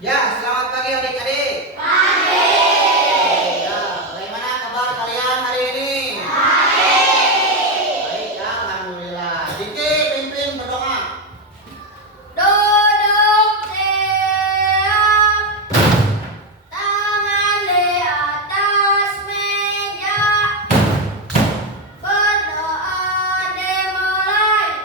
Ya, selamat pagi adik-adik. Pagi. Ya, bagaimana kabar kalian hari ini? Baik ya, alhamdulillah. Diki, pimpin berdoa. Duduk siap. Tangan di atas meja. Berdoa dimulai.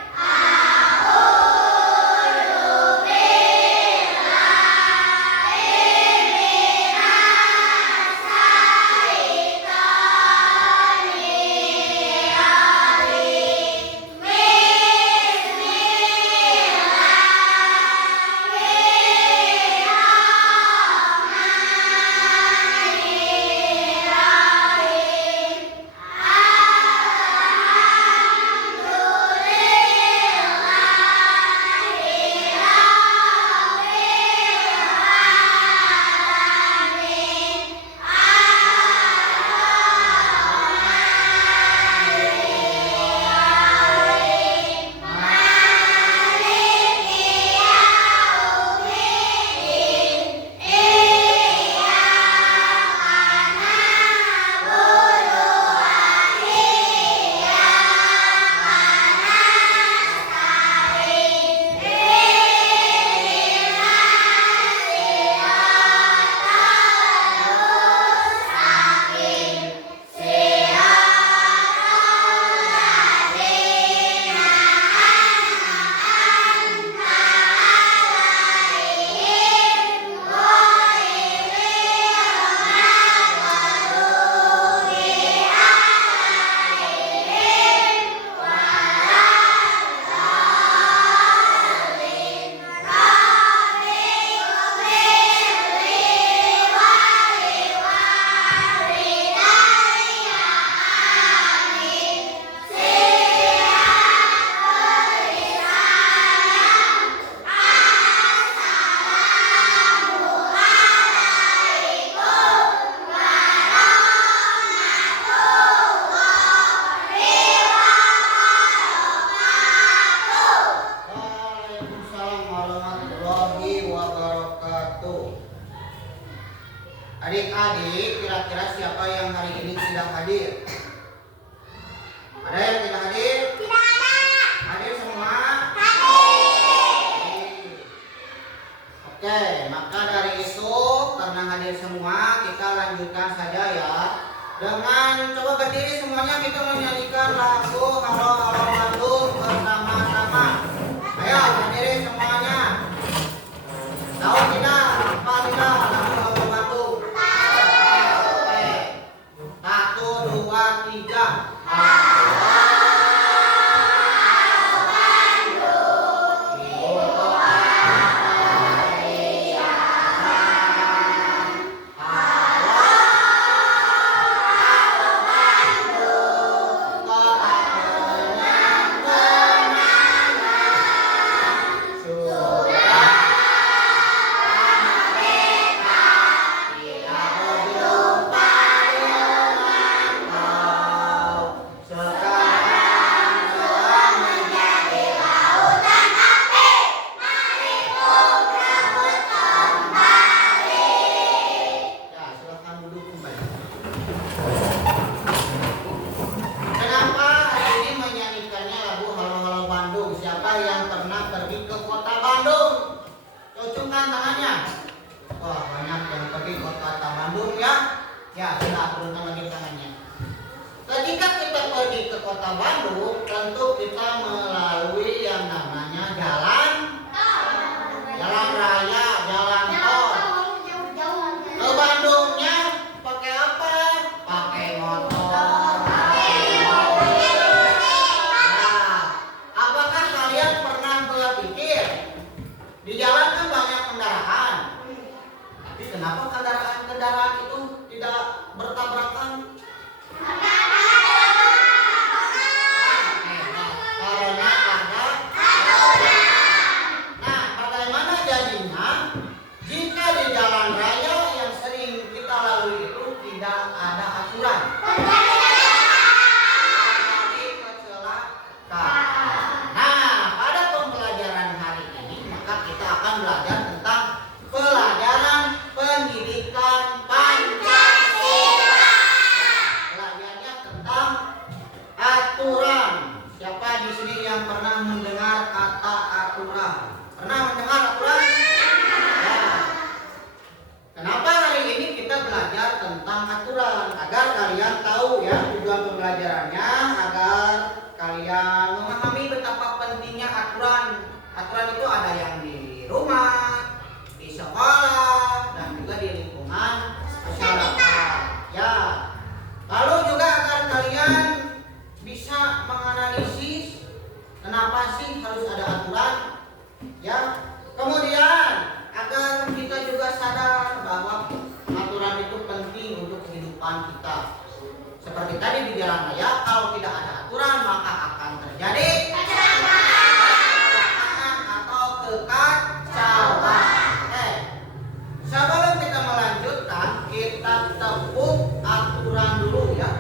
Waalaikumsalam warahmatullahi wabarakatuh. Adik-adik, kira-kira siapa yang hari ini tidak hadir? Ada yang tidak hadir? Tidak ada. Hadir semua? Oke, maka dari itu karena hadir semua, kita lanjutkan saja ya. Dengan coba berdiri semuanya, kita menyanyikan lagu Halo Halo Bandung bersama-sama. Ayo berdiri semuanya. Tahu tidak? Apa tidak lagu Halo Bandung? Oke. 1, 2, 3. Ya, silakan duduk kembali. Kenapa hari ini menyanyikannya lagu Halo Halo Bandung? Siapa yang pernah pergi ke kota Bandung? Cocokkan tangannya. Wah, banyak yang pergi ke kota Bandung ya. Ya, sudah turunkan lagi tangannya. Ketika kita pergi ke kota Bandung, tentu kita melalui yang namanya jalan raya, jalan tol. Ke Bandungnya pakai apa? Pakai motor. Nah, apakah kalian pernah berpikir di jalan kan banyak kendaraan, tapi kenapa kendaraan itu tidak bertabrakan? Karena ada pembelajarannya agar kalian memahami betapa pentingnya aturan. Aturan itu ada yang di rumah, di sekolah, dan juga di lingkungan masyarakat. Ya. Lalu juga agar kalian bisa menganalisis kenapa sih harus ada aturan. Ya. Kemudian agar kita juga sadar bahwa aturan itu penting untuk kehidupan kita. Seperti tadi di jalan raya, kalau tidak ada aturan maka akan terjadi kecelakaan atau kekacauan. Sebelum kita melanjutkan, kita tepuk aturan dulu ya.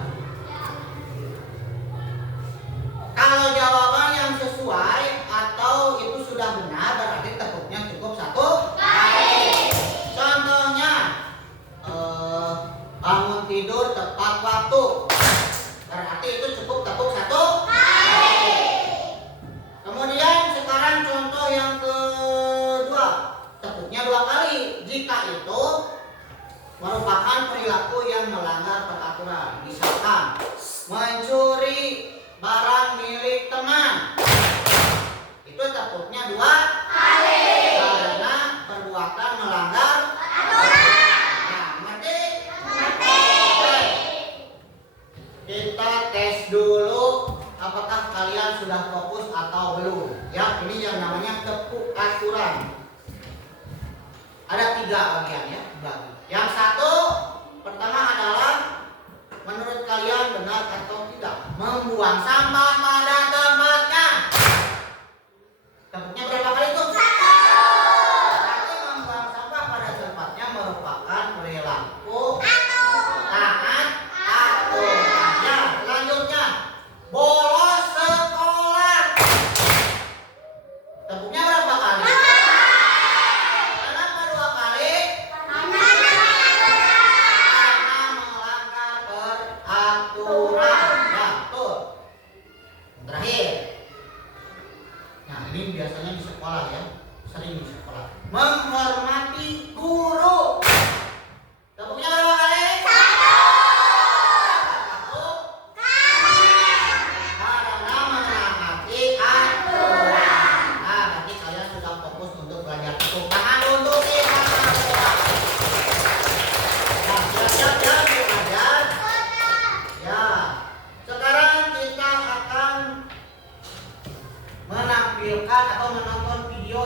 Kalau jawaban yang sesuai atau itu sudah benar, berarti tepuknya cukup 1 kali. Contohnya, bangun tidur tepat waktu, berarti itu cukup tepuk 1 kali. Kemudian sekarang contoh yang kedua, tepuknya 2 kali jika itu merupakan perilaku yang melanggar peraturan. Misalkan mencuri barang milik teman, itu tepuknya 2 kali karena perbuatan melanggar aturan. Nah, ngerti? Kita tes dulu apakah kalian sudah fokus atau belum. Ya, ini yang namanya tepuk aturan. Ada 3 bagian ya, bagi. Yang satu pertama adalah menurut kalian benar atau tidak membuang sampah pada tempatnya. Tepuknya berapa kali itu? 1. Berarti membuang sampah pada tempatnya merupakan perilaku taat aturan. Ya, selanjutnya bolos sekolah. Tepuknya berapa kali? Kenapa 2 kali? Karena melanggar peraturan. Ya, betul. Terakhir. Nah, ini biasanya di sekolah ya, sering di sekolah. Menghormati guru. Tepuknya berapa kali? 1. Karena menaati aturan. Nah, berarti kalian sudah fokus untuk belajar itu. Tangan untuk kita. Nah, siap-siap ya belajar. Ya. Sekarang kita akan menampilkan atau menonton video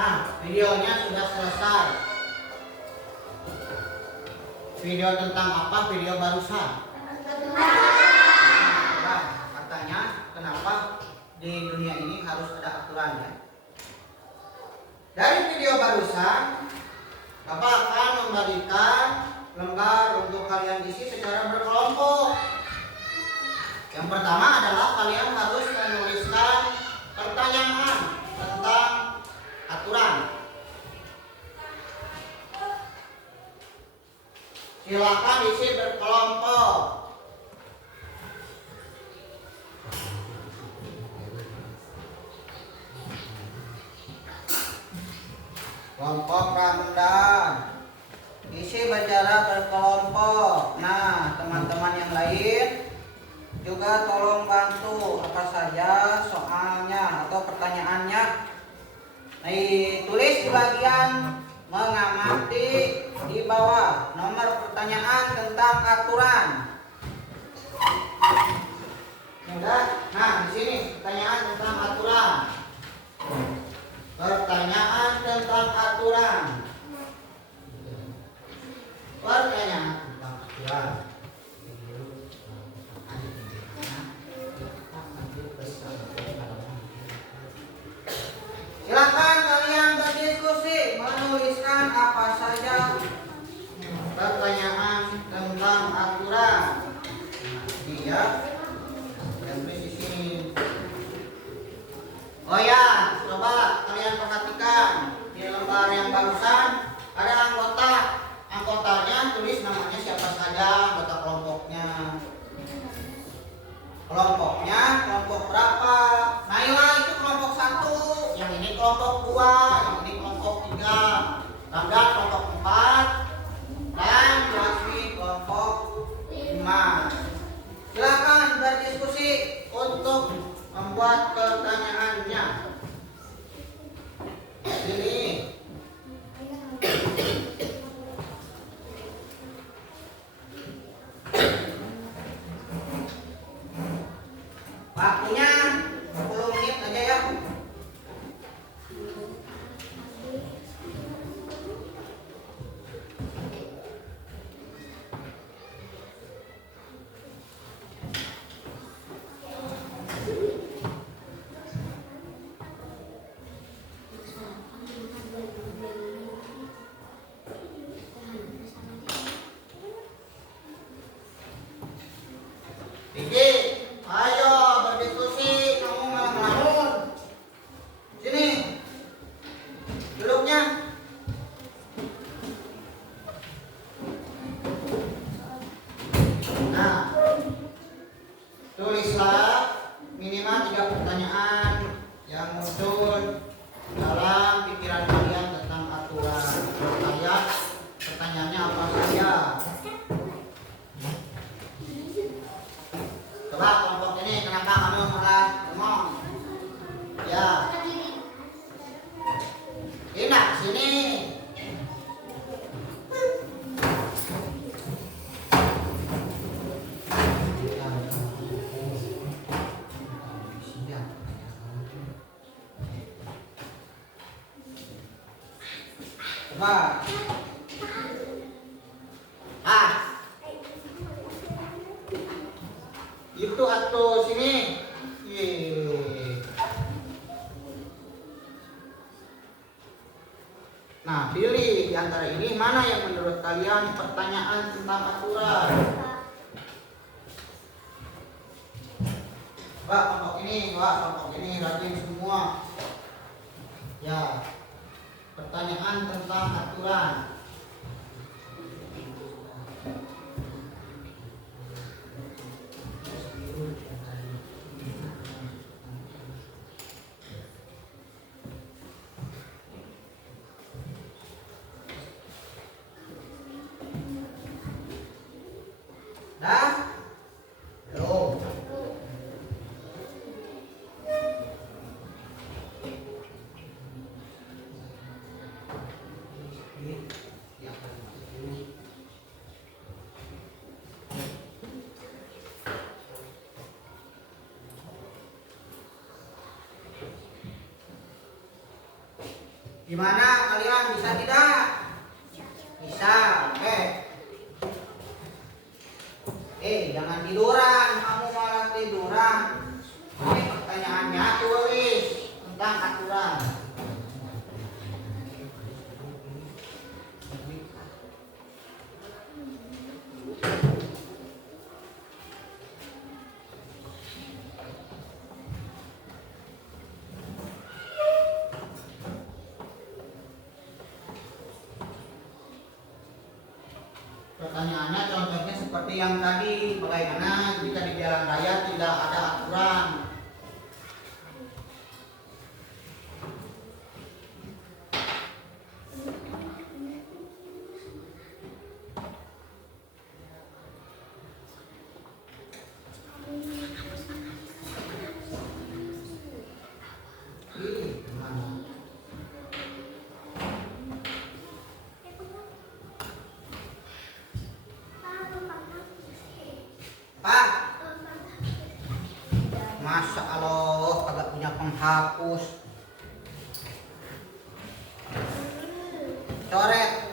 Nah, videonya sudah selesai. Video tentang apa? Video barusan. Nah, katanya kenapa di dunia ini harus ada aturannya. Dari video barusan, Bapak akan membagikan lembar untuk kalian isi secara berkelompok. Yang pertama adalah kalian harus menuliskan pertanyaan tentang aturan. Silakan isi berkelompok. Kelompok Ramdan. Isi bicara berkelompok. Nah, teman-teman yang lain juga tolong bantu apa saja soalnya atau pertanyaannya. Tulis di bagian mengamati di bawah nomor pertanyaan tentang aturan. Udah? Nah, di sini pertanyaan tentang aturan. Pertanyaan tentang aturan. Pertanyaan tentang aturan. Silakan kalian berdiskusi, menuliskan apa saja pertanyaan tentang aturan. Iya, dan tulis di sini. Oh ya, coba kalian perhatikan di lembar yang barusan ada anggota. Anggotanya tulis namanya siapa saja, anggota kelompoknya. Kelompoknya kelompok berapa? Naila itu kelompok 1, yang ini kelompok 2, yang ini kelompok 3, Ramdan kelompok 4, dan Jasmi kelompok 5. Silakan berdiskusi untuk membuat pertanyaannya. Ini waktunya 10 menit aja ya. Vicky, ayo berdiskusi, kamu ngelamun. Sini, duduknya. Nah, tulislah minimal 3 pertanyaan yang muncul dalam pikiran kalian tentang aturan. Pertanyaannya apa saja? Coba kelompok ini, kenapa kamu malah ngomong? Ya. Indah, sini. Coba. Itu atau sini. Nah, pilih di antara ini mana yang menurut kalian pertanyaan tentang aturan. Pak, kelompok ini rajin semua. Ya, pertanyaan tentang aturan. Dah? Belum. Gimana kalian, bisa tidak? Bisa, oke. Jangan tiduran, kamu malah tiduran. Ini pertanyaannya tulis tentang aturan. Pertanyaannya contohnya seperti yang tadi, bagaimana jika di jalan raya tidak ada aturan? Gimana? Pak, masa Allah kagak punya penghapus? Coret.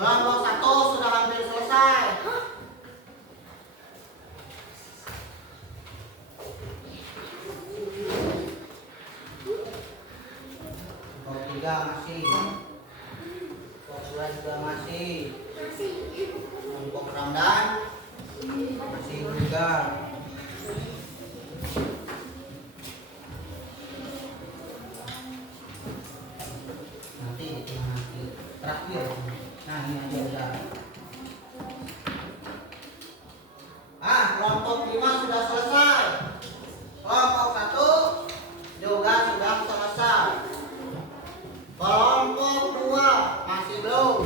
Kelompok 1 sudah hampir selesai. Kelompok 3 masih. Kelompok 2 juga masih. Kelompok Ramdan masih juga. Nanti terakhir. Nah, ini aja udah. Kelompok 5 sudah selesai. Kelompok 1 juga sudah selesai. Kelompok 2 masih belum.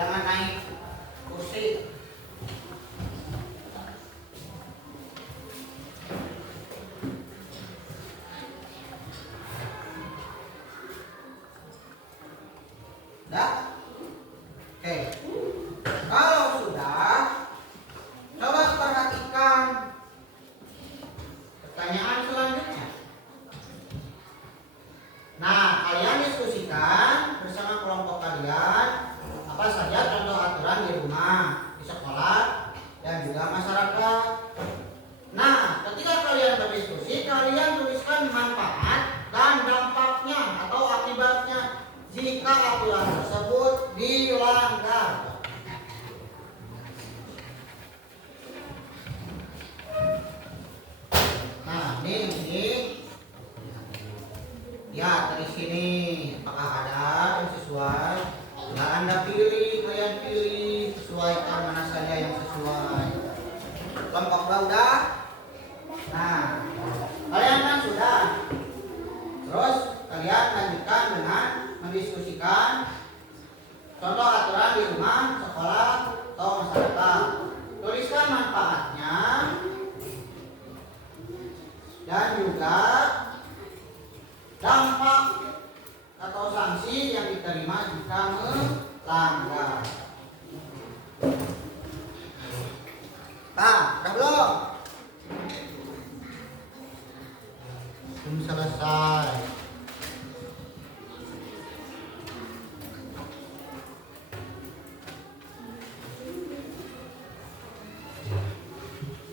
Jangan naik kursi. Dah? Oke. Kalau sudah, coba perhatikan pertanyaan selanjutnya. Nah, kalian diskusikan bersama kelompok kalian apa saja contoh aturan di rumah, di sekolah, dan juga masyarakat. Nah, ketika kalian berdiskusi, kalian tuliskan manfaat dan dampaknya atau akibatnya jika aturan tersebut dilanggar. Nah, ini ya dari sini apakah ada yang sesuai? Nah, Anda pilih, kalian pilih, sesuaikan mana saja yang sesuai. Kelompok B udah? Nah, kalian kan sudah. Terus kalian lanjutkan dengan mendiskusikan contoh aturan di rumah, sekolah, atau masyarakat. Tuliskan manfaatnya dan juga dampak atau sanksi yang diterima jika melanggar. Udah belum? Belum selesai.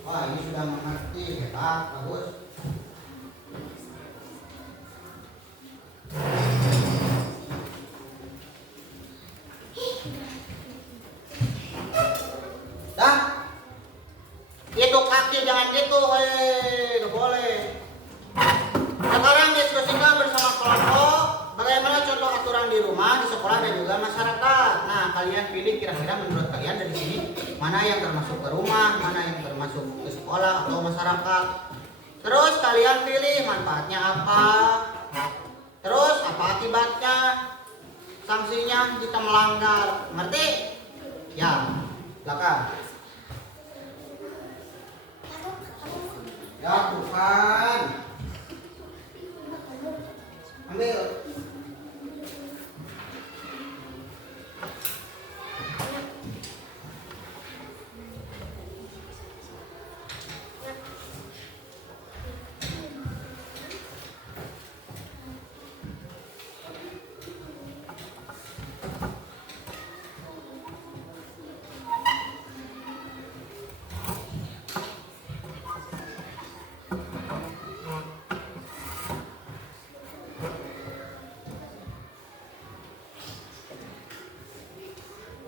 Wah, ini sudah mengerti, hebat, bagus. di rumah, di sekolah, dan juga masyarakat. Nah, kalian pilih kira-kira menurut kalian dari sini mana yang termasuk ke rumah, mana yang termasuk ke sekolah atau masyarakat. Terus kalian pilih manfaatnya apa, terus apa akibatnya, sanksinya jika melanggar. Ngerti? Ya, silakan. Ya, bukan. Ambil.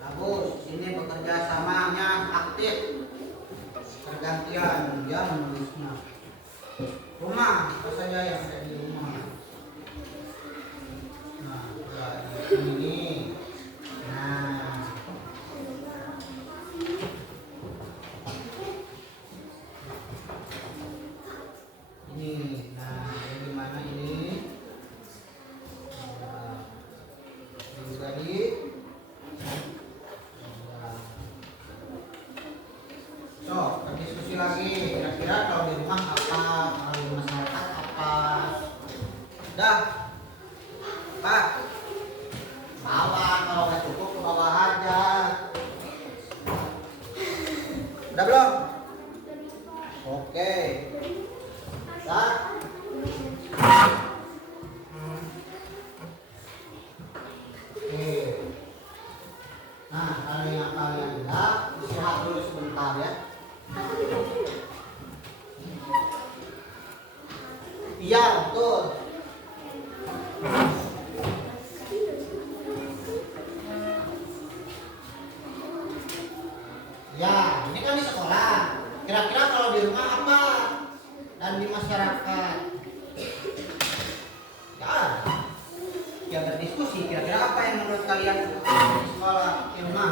Bagus, sini bekerja samanya aktif. Pergantian dia menulisnya. Rumah, apa saja yang ada di rumah. Nah, di sini. Nah. Ini, nah, yang di mana ini? Nah, juga di so, berdiskusi lagi. Kira-kira kalau di rumah apa, kalau di masyarakat apa? Udah, Pak. Bawa, kalau nggak cukup ke bawah aja. Udah belum? Oke. Udah. Oke. Nah, kalau yang kalian lihat, istirahat dulu sebentar ya. Iya, betul. Ya, ini kan di sekolah. Kira-kira kalau di rumah apa? Dan di masyarakat? Ya, ya berdiskusi. Kira-kira apa yang menurut kalian di sekolah, di rumah?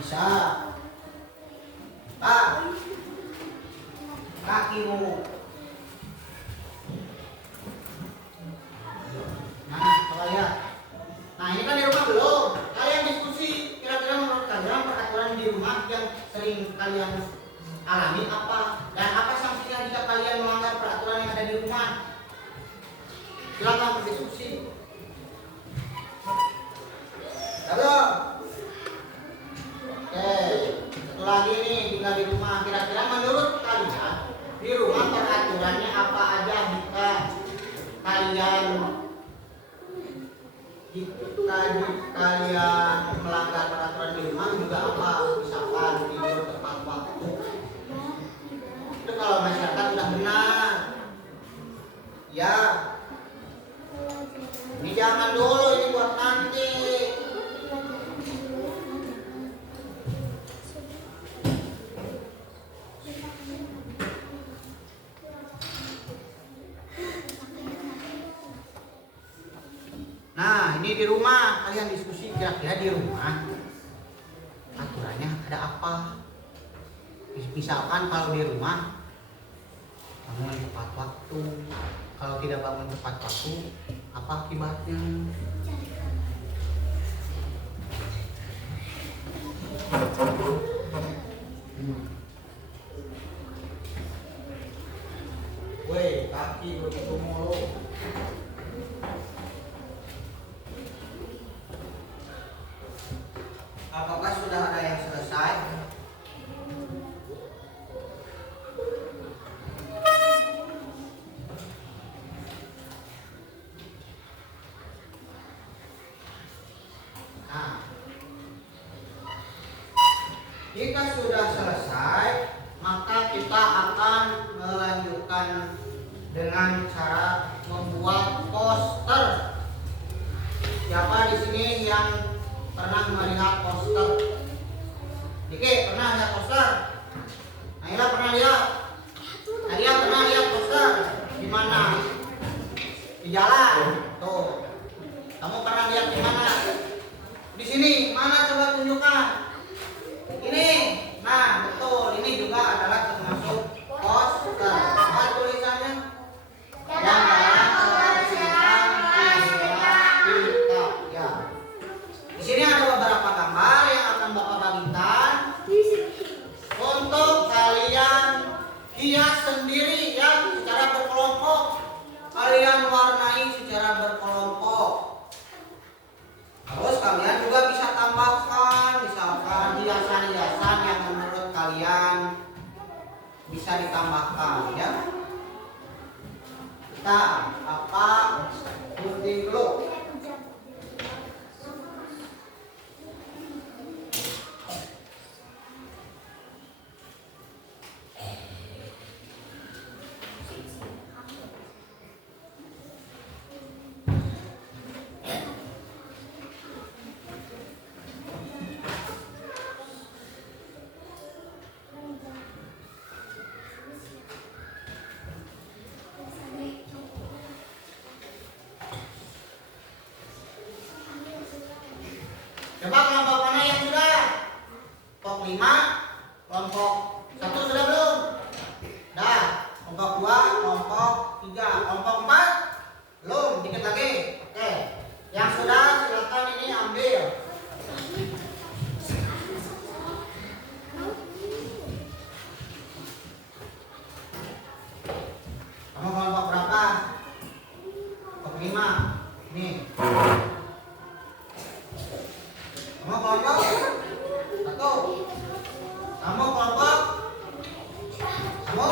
Bisa. Pak, kakimu. Nah, coba lihat. Nah, ini kan di rumah belum. Kalian diskusi. Kira-kira menurut kalian peraturan di rumah yang sering kalian alami apa? Dan apa sanksinya jika kalian melanggar peraturan yang ada di rumah? Silakan berdiskusi. Belum? Oke. Satu lagi nih, tinggal di rumah. Kira-kira menurut kalian di rumah peraturannya apa aja jika kalian melanggar peraturan di rumah juga apa? Misalkan tidur tepat waktu. Itu kalau masyarakat sudah benar. Ya. Ini jangan dulu, ini buat nanti. Nah, ini di rumah, kalian diskusi kira-kira di rumah aturannya ada apa? Misalkan kalau di rumah bangun tepat waktu, kalau tidak bangun tepat waktu, apa akibatnya? Woi, kaki begitu mulu. Apakah sudah ada yang selesai? Nah, jika sudah selesai, maka kita akan melanjutkan dengan cara membuat poster. Siapa di sini yang pernah melihat poster? Diki, pernah lihat poster? Naila pernah lihat? Nadia pernah lihat poster? Di mana? Di jalan. Tuh. Kamu pernah lihat di mana? Di sini. Mana coba tunjukkan? Ini. Nah, betul. Ini juga adalah termasuk poster. Apa tulisannya? Yang dalam kebersihan kita. Ya. Di sini ada beberapa gambar yang akan Bapak bagikan untuk kalian hias sendiri ya, secara berkelompok. Kalian warnai secara berkelompok. Terus kalian juga bisa tambahkan misalkan hiasan-hiasan yang menurut kalian bisa ditambahkan ya. Kita apa gunting dulu. Coba kelompok mana yang sudah? Kelompok 5, kelompok 1 sudah belum? Dah. Kelompok 2, kelompok 3, kelompok 4 belum, dikit lagi. Oke. Yang sudah silakan ini ambil. Kamu kelompok berapa? Kelompok 5. Nih. Kamu kelompok 1. Kamu kelompok? Kamu?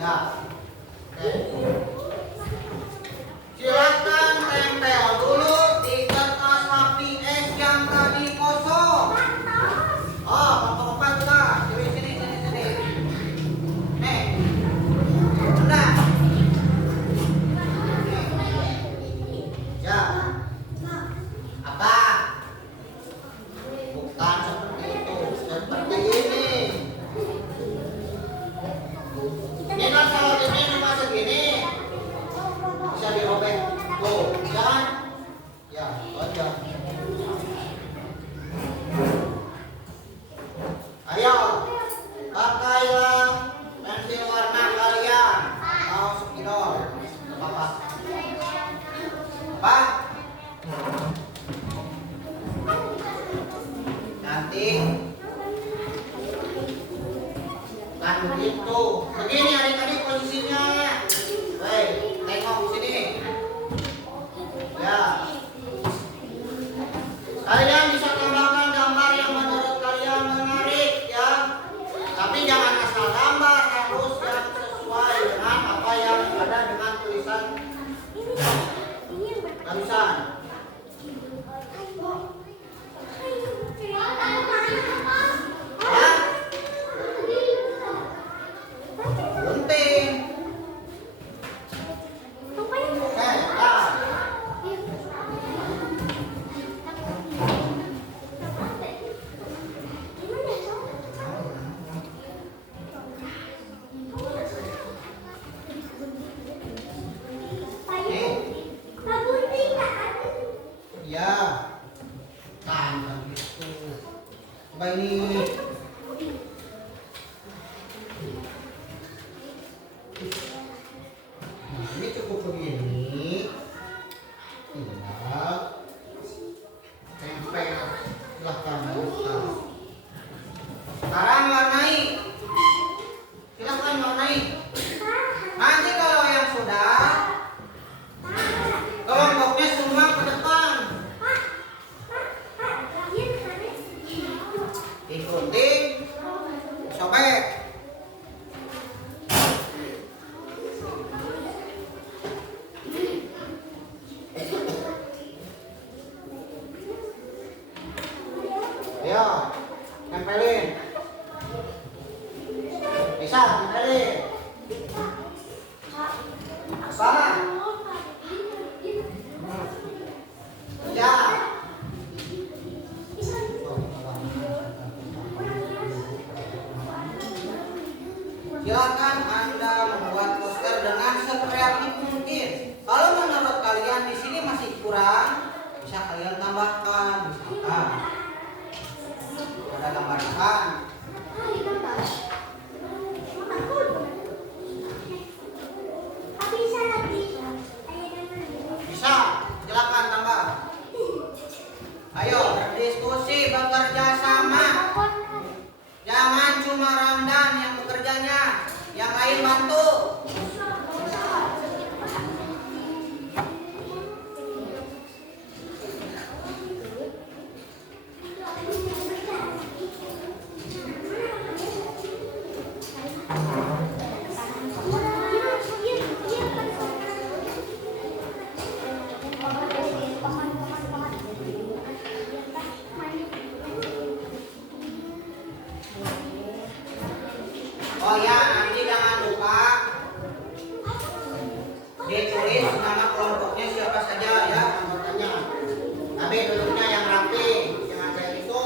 Ya. Oke. Silakan tempel dulu di kertas lapi es yang tadi kosong. Oh, kelompok 4 sudah. Sini. Nih. Sudah. Ya. Apa? Bukan seperti itu, seperti ini. Ini kan kalau ini cuma segini, bisa dirobek. Tuh, jangan. Ya, aja. Ayo, pakailah pensil warna kalian. Atau spidol. Apa? Apa? Nanti kan begitu. Begini adik-adik posisinya. Baik, tengok sini. Ya. Kalian bisa tambahkan gambar yang menurut kalian menarik ya. Tapi jangan asal gambar, harus yang sesuai dengan apa yang ada dengan tulisan. Tulisan. Gunting. Ya. Kan begitu. Coba ini. Nah, ini cukup begini. Tinggal tempel belakang kita. Sekarang warnai. Silakan warnai. Nanti kalau yang sudah, kelompoknya semua ke depan. Ikuti kalian tambahkan, misalkan ada gambar ikan. Bisa, silakan tambah. Ayo berdiskusi, bekerja sama. Jangan cuma Ramdan yang bekerjanya, yang lain bantu. Oh ya, nanti jangan lupa ditulis nama kelompoknya siapa saja ya anggotanya. Tapi duduknya yang rapi, jangan kayak gitu.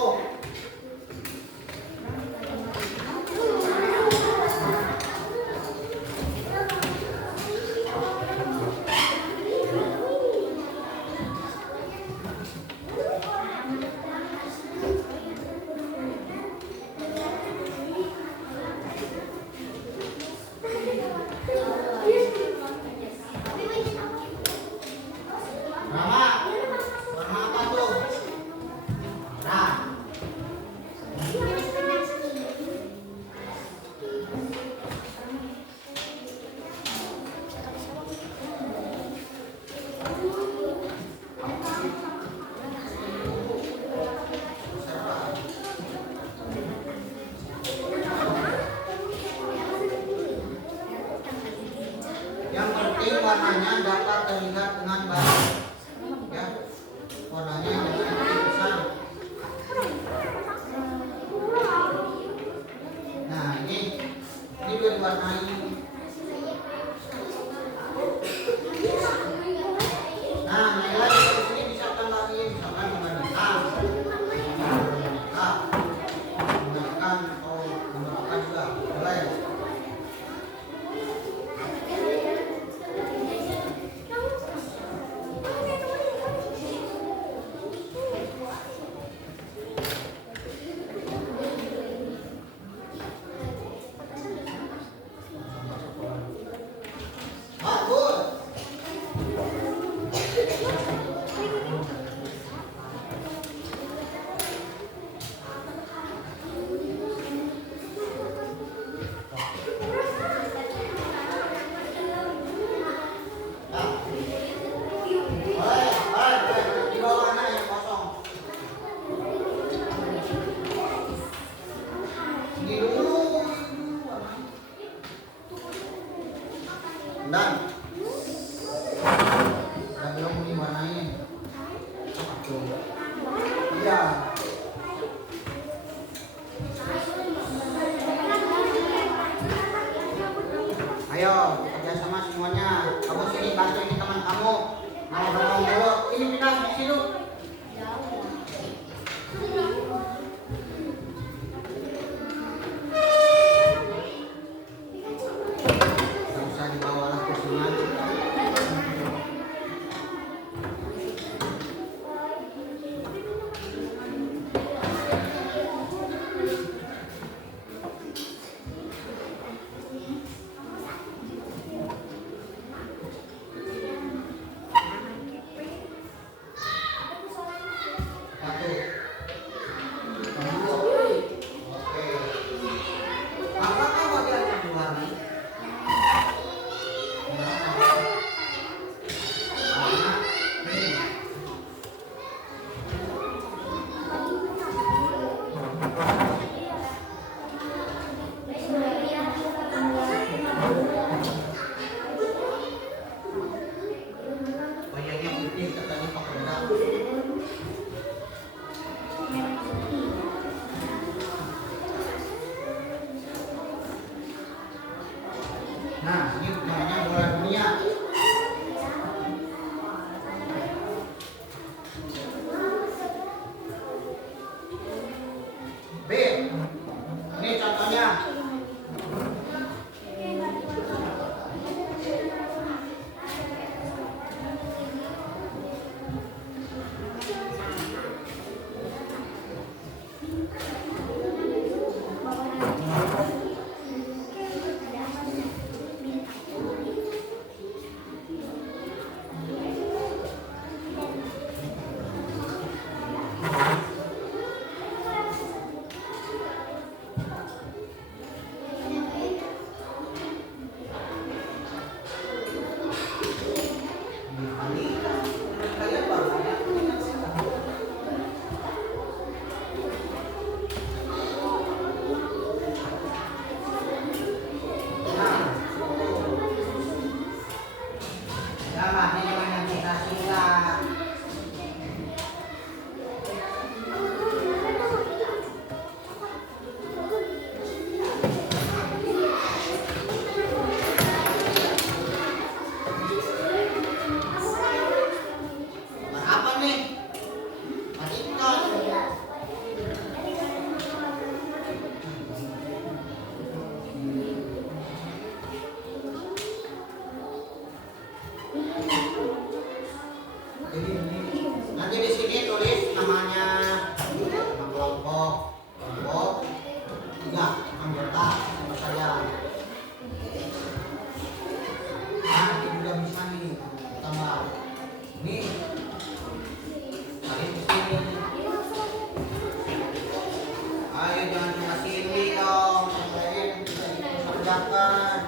ini namanya cita-cita. Gambar apa nih? Matikan. Nanti di sini tulis namanya, nama kelompok, kelompok 3 anggota sama saya. Nah, ini juga bisa nih tambah. Ini tarik ke sini. Ayo jangan cuma sini dong, yang lain bisa dikerjakan.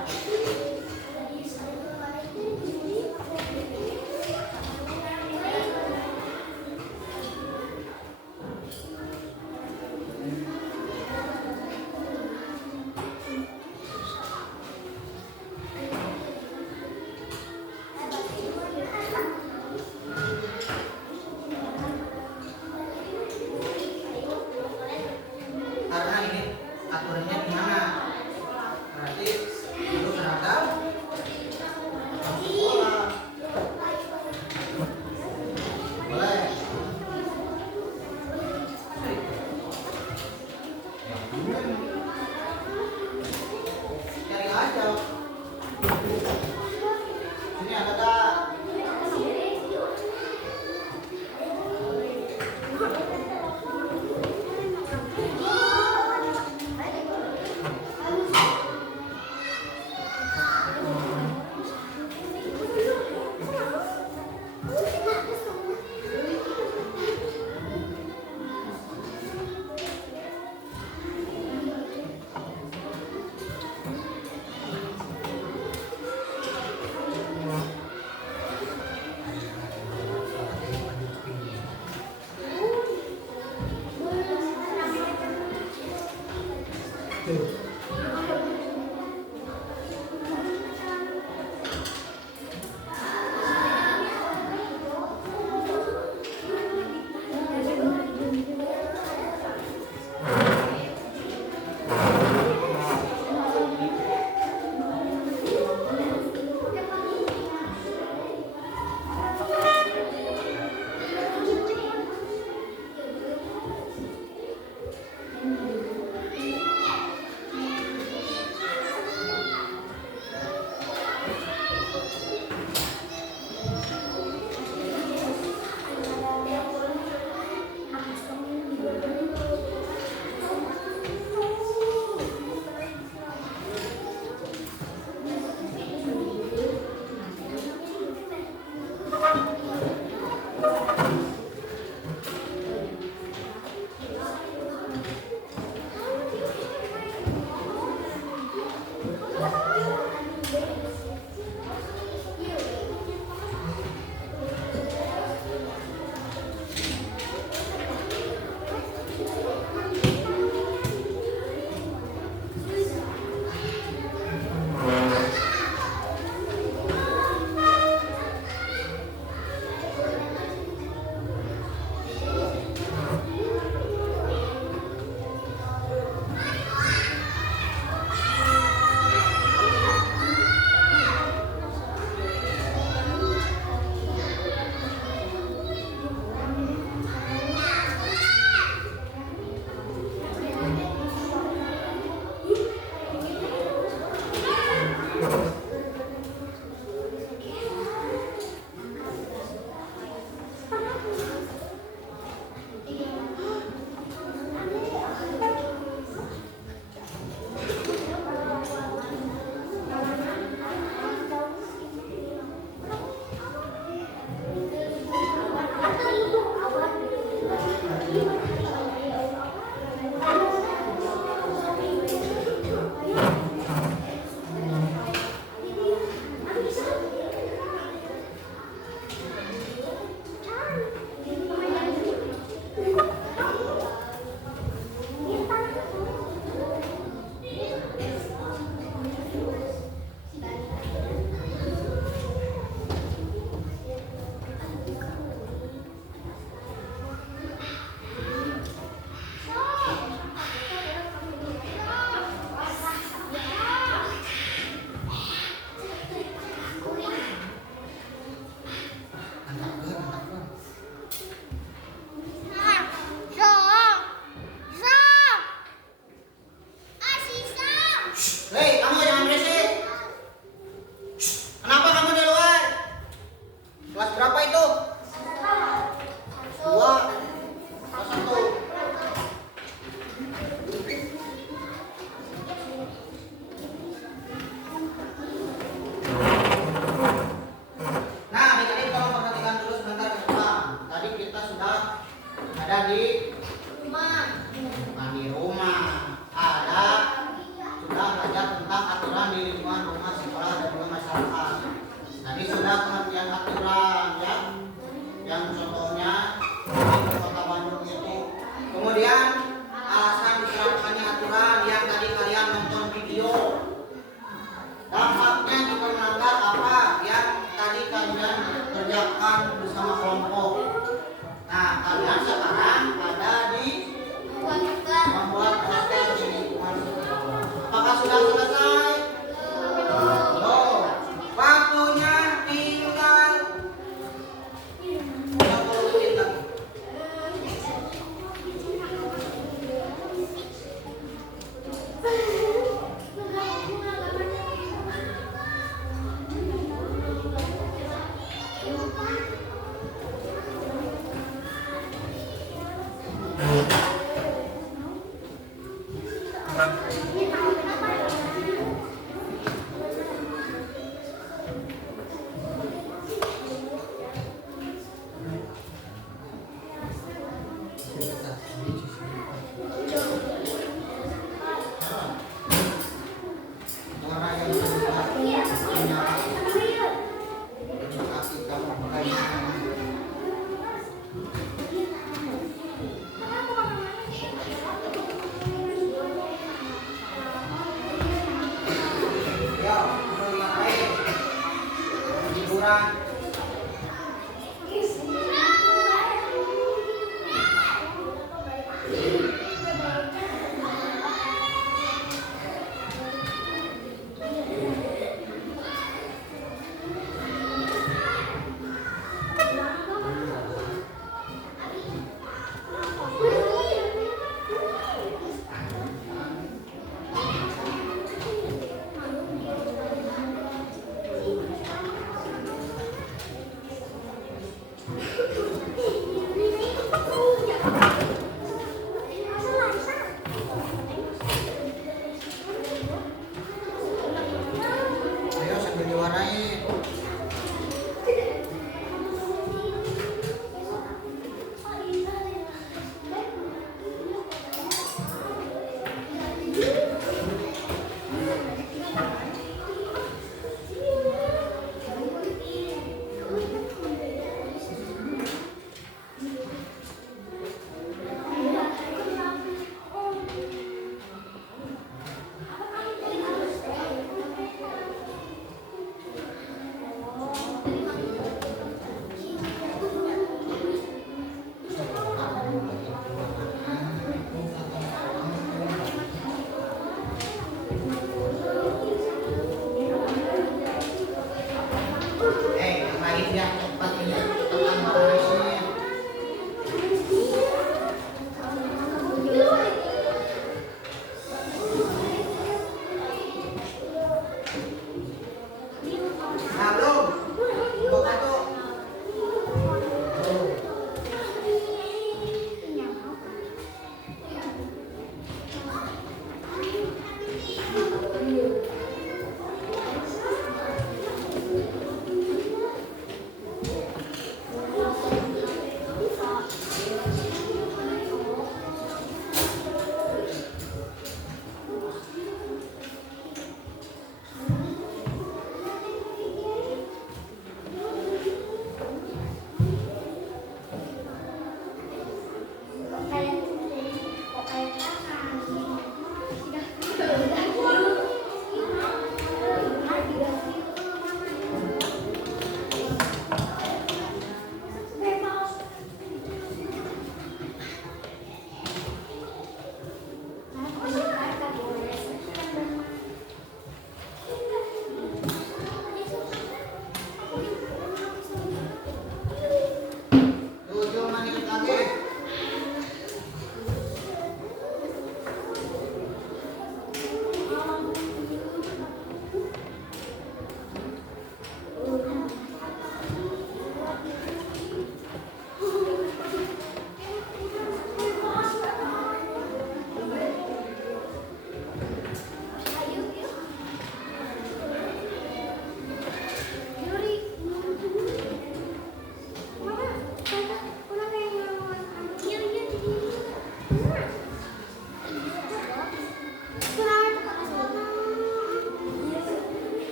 ada di Rumah. bukan di rumah. Ada sudah belajar tentang aturan di lingkungan rumah, sekolah, dan juga masyarakat. Tadi sudah pengertian aturan ya, yang contohnya di Kota Bandung itu. Kemudian alasan diterapkannya aturan yang tadi kalian nonton video. Dampaknya jika melanggar apa yang tadi kalian kerjakan bersama kelompok. Nah, kalian sekarang ada di membuat poster di lingkungan sekolah. Apakah sudah selesai? Belum. Waktunya tinggal 30 menit lagi.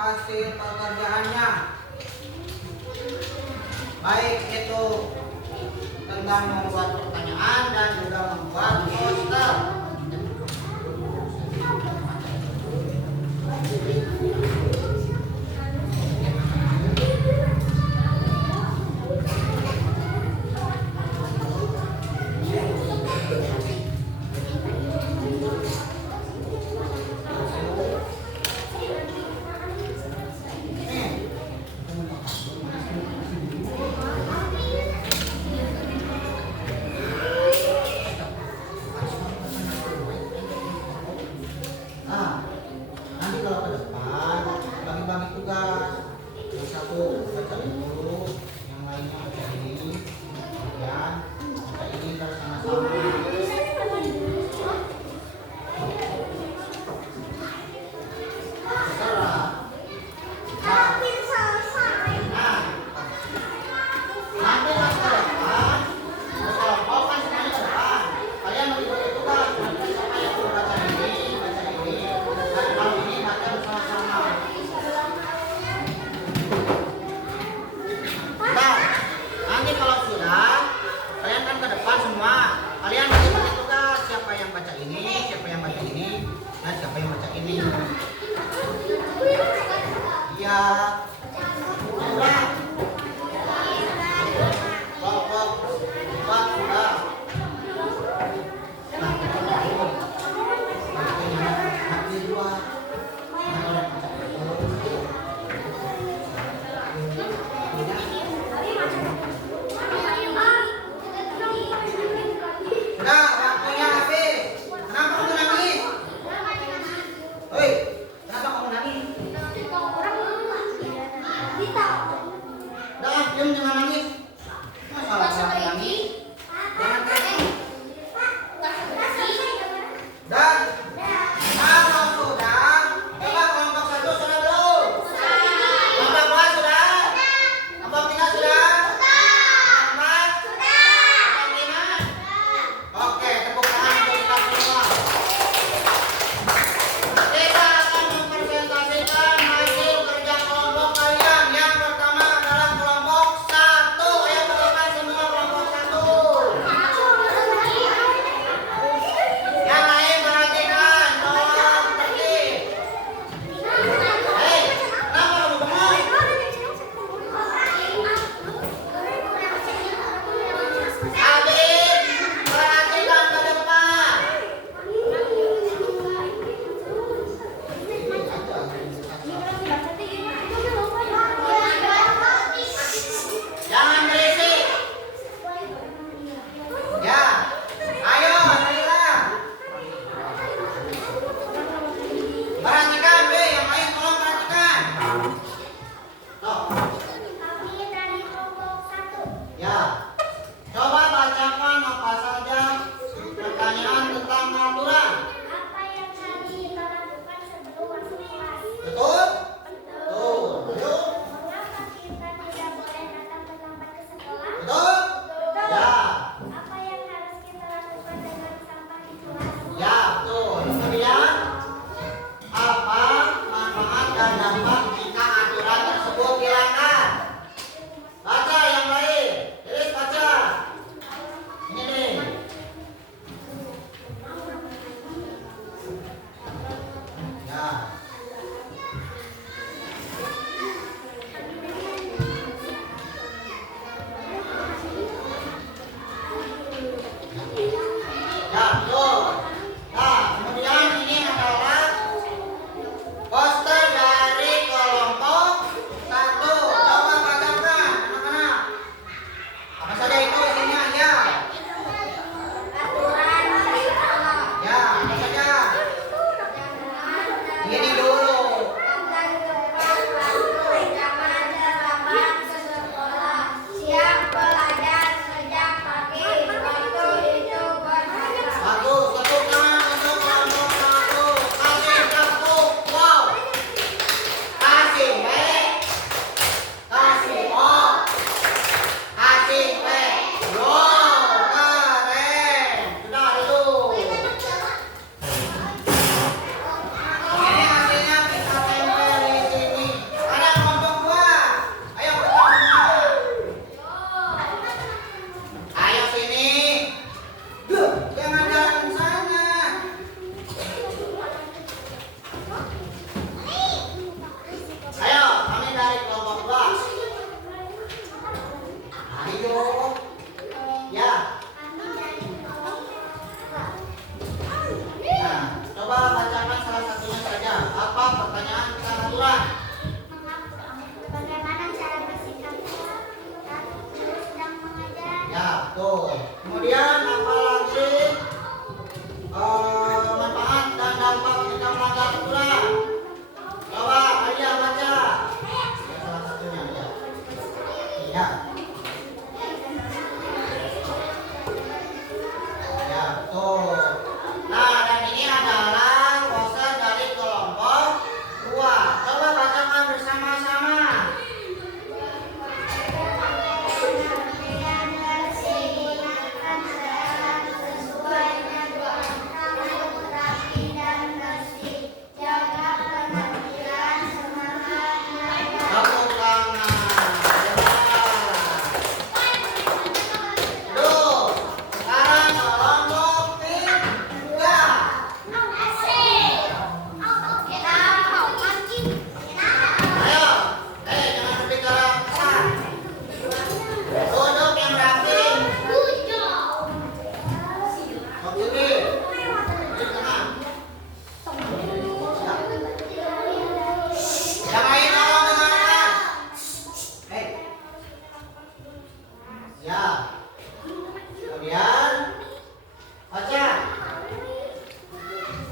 hasil pekerjaannya, baik itu tentang membuat pertanyaan dan juga membuat poster. Nanti kalau ke depan bagi-bagi tugas, yang satu baca dulu, yang lainnya baca ini, kemudian baca ini bersama-sama. Kalian bagi-bagi tugas, siapa yang baca ini, siapa yang baca ini, dan siapa yang baca ini. Iya. Udah. Udah. Udah, waktunya habis. Kenapa kamu nangis? Hei.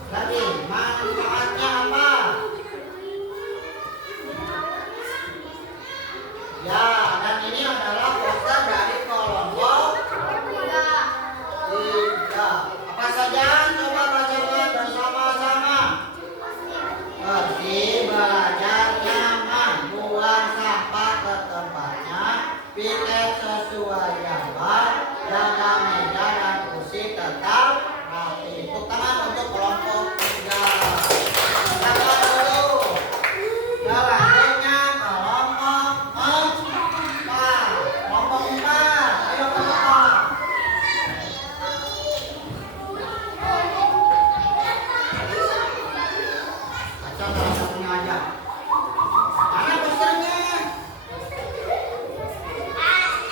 Lagi, manfaatnya apa? Ya, dan ini adalah poster dari kelompok 3. Apa saja? Coba bacakan bersama-sama. Bersih, belajar, nyaman, buang sampah ke tempatnya, piket sesuai gambar, jaga meja dan kursi tetap rapi. Tepuk tangan untuk kelompok 3. Silakan dulu. Selanjutnya kelompok 4. Kelompok 4. Ayo kelompok. Baca salah satunya aja. Mana posternya?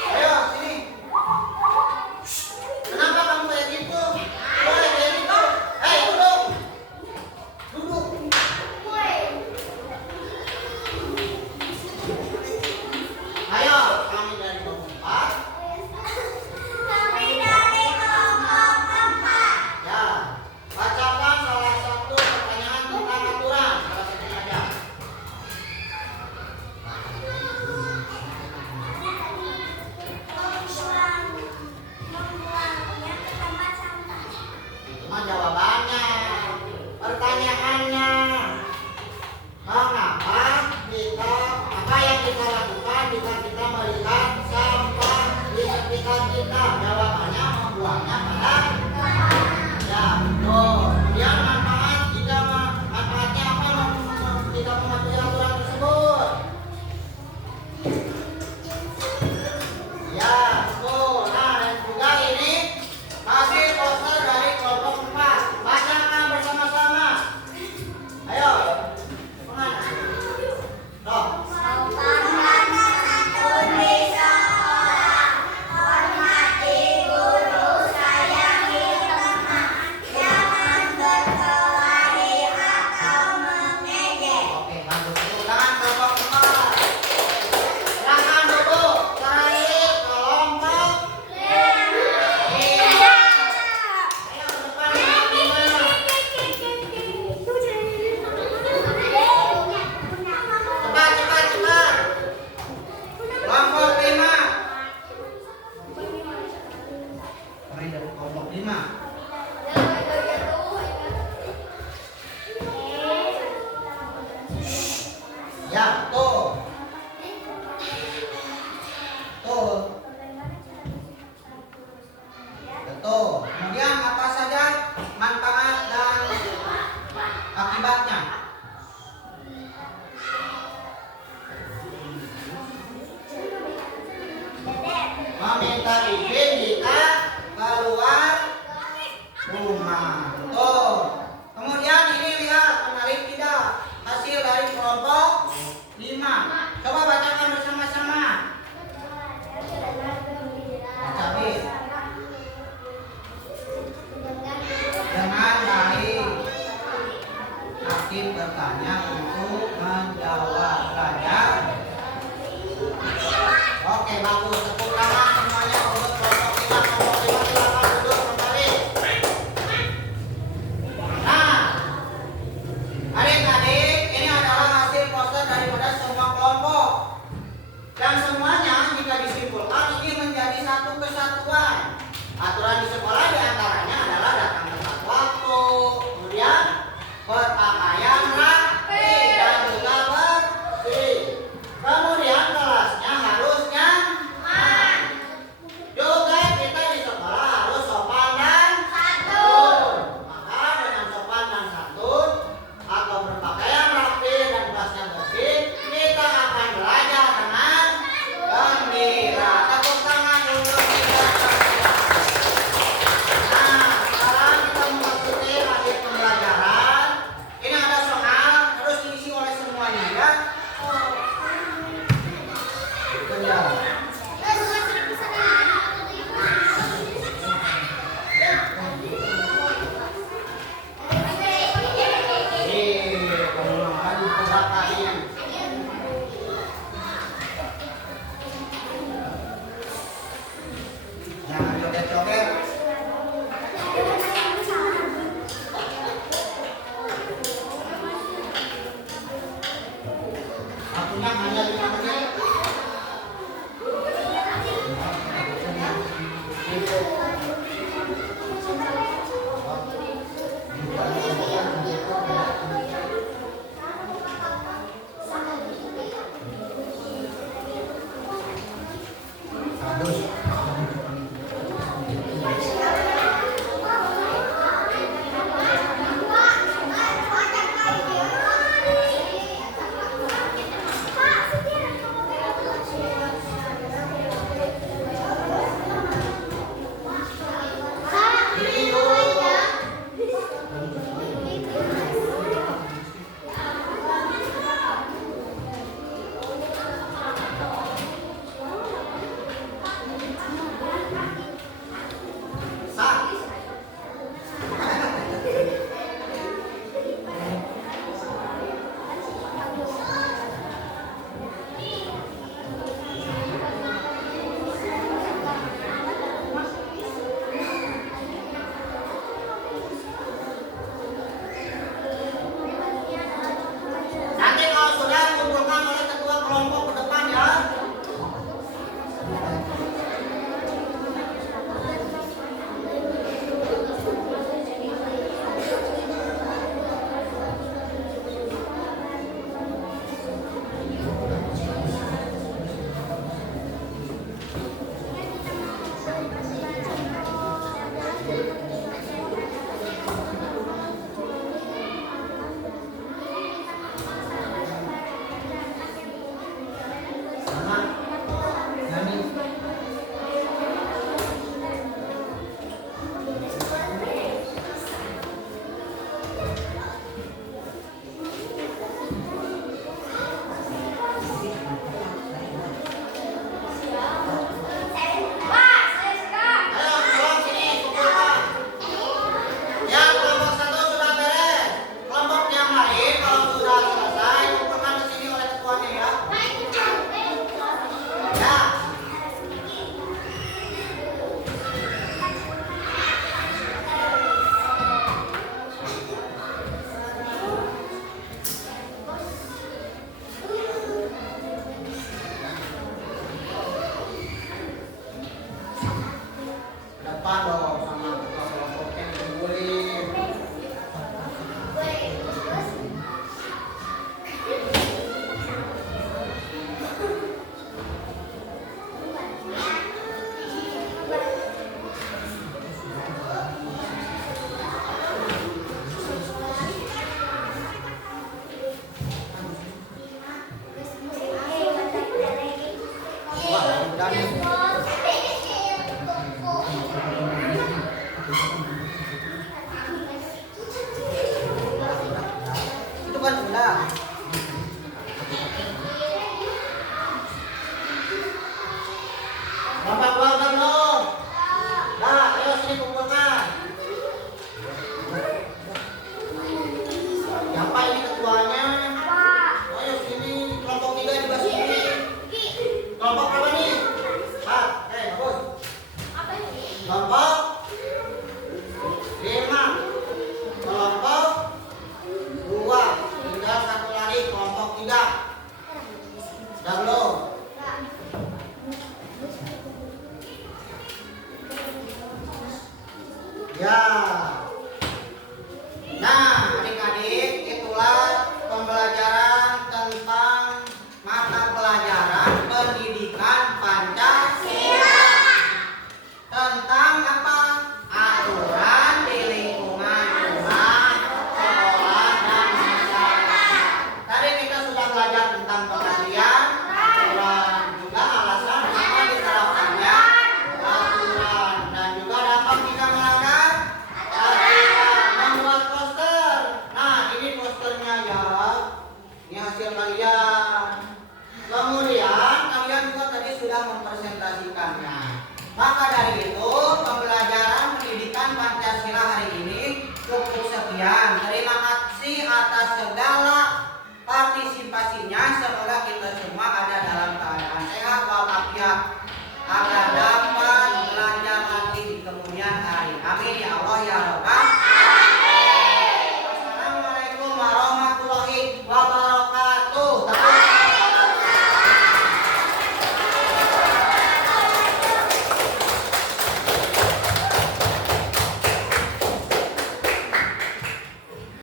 Ayo sini. Kenapa kamu kayak gitu? Boleh kayak gitu. Hei duduk. Duduk. Ayo kami dari kelompok 4. Ya, bacakan salah satu pertanyaan tentang aturan. Salah satunya aja. Itu mah jawabannya. Pertanyaannya, mengapa apa yang kita lakukan jika kita melihat sampah di sekitar kita? Jawabannya membuangnya pada ya, betul. Kemudian manfaatnya apa jika mematuhi aturan tersebut? Ya, betul. Nah, dan juga ini masih poster dari kelompok 4. Bacakan bersama-sama. Ayo. Mana? Loh. Oke, bagus. Tepuk tangan kelompok 4. Silakan duduk. Terakhir kelompok 5. Ayo ke depan kelompok 5. Cepat. Kelompok 5. Kami dari kelompok 5. Ya, tuh. Tuh. Betul. Kemudian apa saja manfaat dan akibatnya? Meminta izin jika keluar rumah. Betul. Kemudian ini lihat, menarik tidak? Hasil dari kelompok 5. Coba bacakan bersama-sama. Baca, Bis. Dengan baik. Hakim bertanya